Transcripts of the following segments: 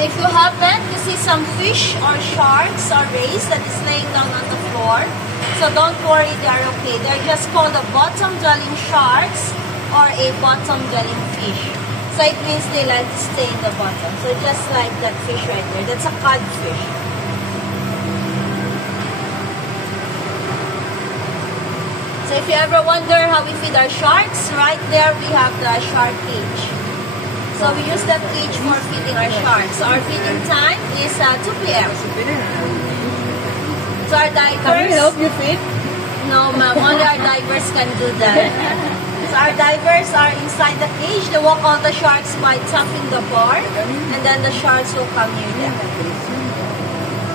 So if you happen to see some fish or sharks or rays that is laying down on the floor, so don't worry, they are okay. They're just called a bottom-dwelling sharks or a bottom-dwelling fish. So it means they like to stay in the bottom. So just like that fish right there, that's a codfish. So if you ever wonder how we feed our sharks, right there we have the shark cage. So we use that cage for feeding our sharks. So our feeding time is 2 p.m. So our divers... Can we help you feed? No, ma'am. Only our divers can do that. So our divers are inside the cage. They walk all the sharks by tapping the bar, and then the sharks will come near them.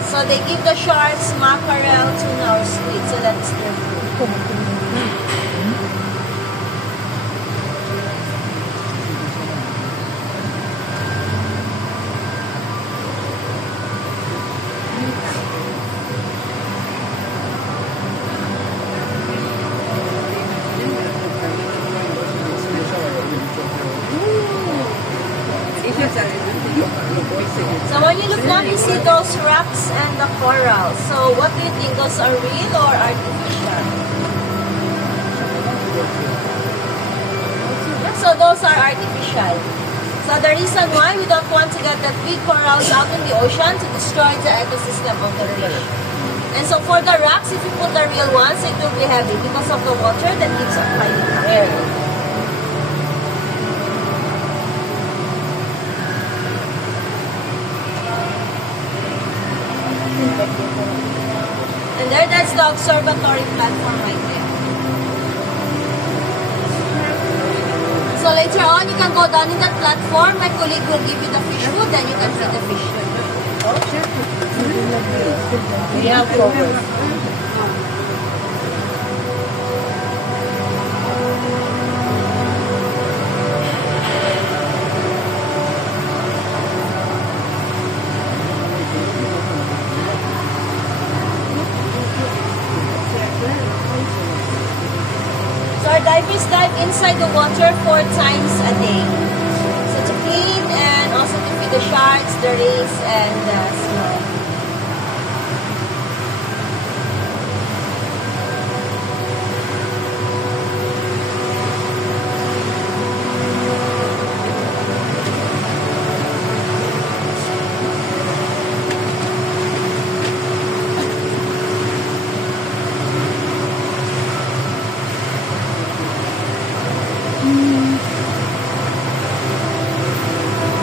So they give the sharks mackerel, tuna, or squid. So that's their food. So when you look down, you see those rocks and the coral. So what do you think? Those are real or artificial? So those are artificial. So the reason why we don't want to get that big corals out in the ocean to destroy the ecosystem of the fish. And so for the rocks, if you put the real ones, it will be heavy because of the water that keeps occupying the air. And there, that's the observatory platform right there. So later on, you can go down in that platform. My colleague will give you the fish food, then you can feed the fish. We have progress. So our divers dive inside the water 4 times a day. So to clean and also to feed the sharks, the rays, and the small.